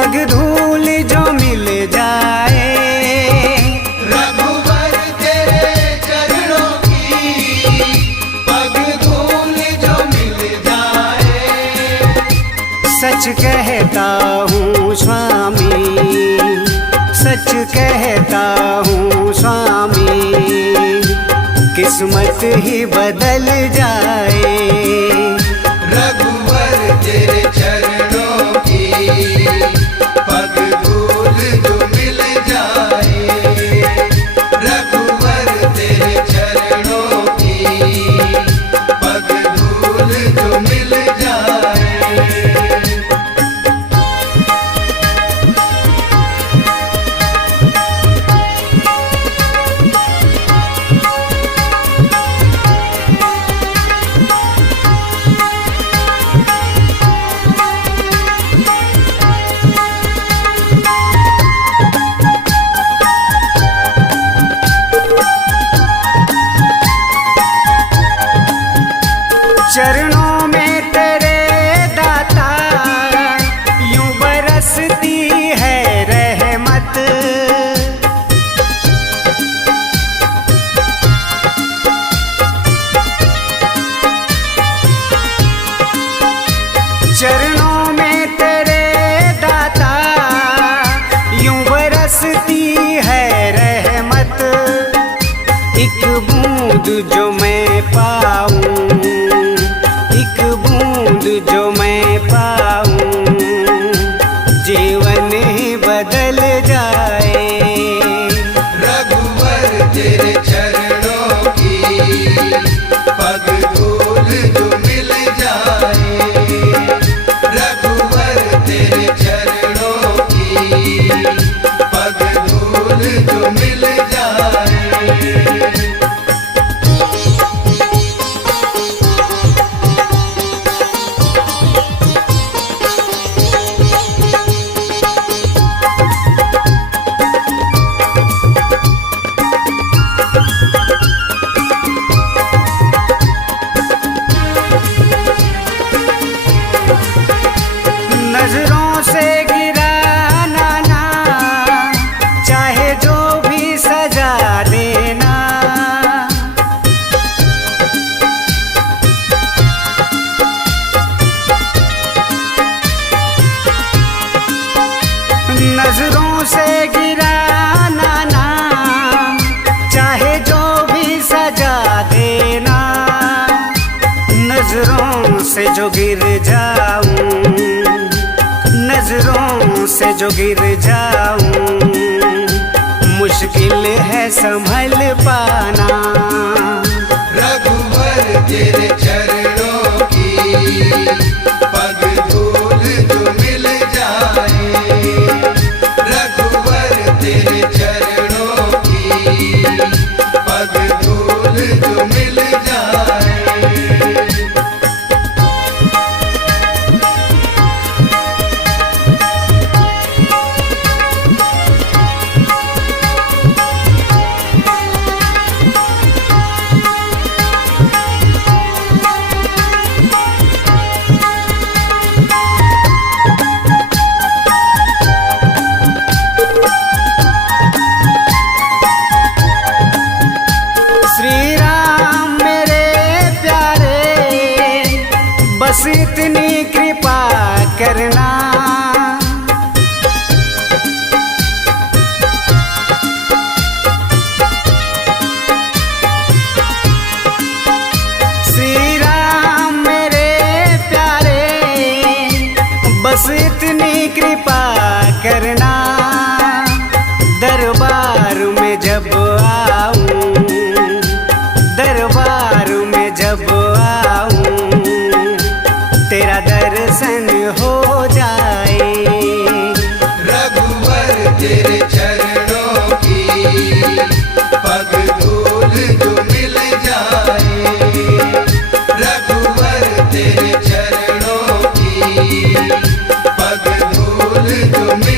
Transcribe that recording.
पग धूल जो मिल जाए, रघुवर तेरे चरणों की पग धूल जो मिल जाए। सच कहता हूँ स्वामी, सच कहता हूँ स्वामी, किस्मत ही बदल जाए। रघुवर तेरे चरणों की पग धूल जो मिल जाए। रघुवर तेरे चरणों की पग धूल जो मिल जाए। चरणों में तेरे दाता यूं बरसती है रहमत। चरणों में तेरे दाता यूं बरसती है रहमत। एक बूंद जो मैं पाऊं, जो मैं पाऊं, जीवन ही बदल जाए। रघुवर तेरे चरणों की पग धूल जो मिल जाए। रघुवर तेरे चरणों की पग धूल जो मिल जाए। नजरों से गिराना ना, चाहे जो भी सजा देना। नजरों से गिराना ना, चाहे जो भी सजा देना। नजरों से जो गिर जाऊं, नजरों से जो गिर जाऊं, मुश्किल है संभल पाना। रघुवर तेरे चरणों की पग धूल जो मिल जाए। रघुवर तेरे चरणों की पग धूल जो मिल जाए। श्री राम मेरे प्यारे, बस इतनी कृपा करना। श्री राम मेरे प्यारे, बस इतनी कृपा करना। दरबार में जब आऊं, दरबार में जब आऊं, तेरा दर्शन हो जाए। रघुवर तेरे चरणों की पग धूल जो मिल जाए। रघुवर तेरे चरणों की पग धूल जो मिल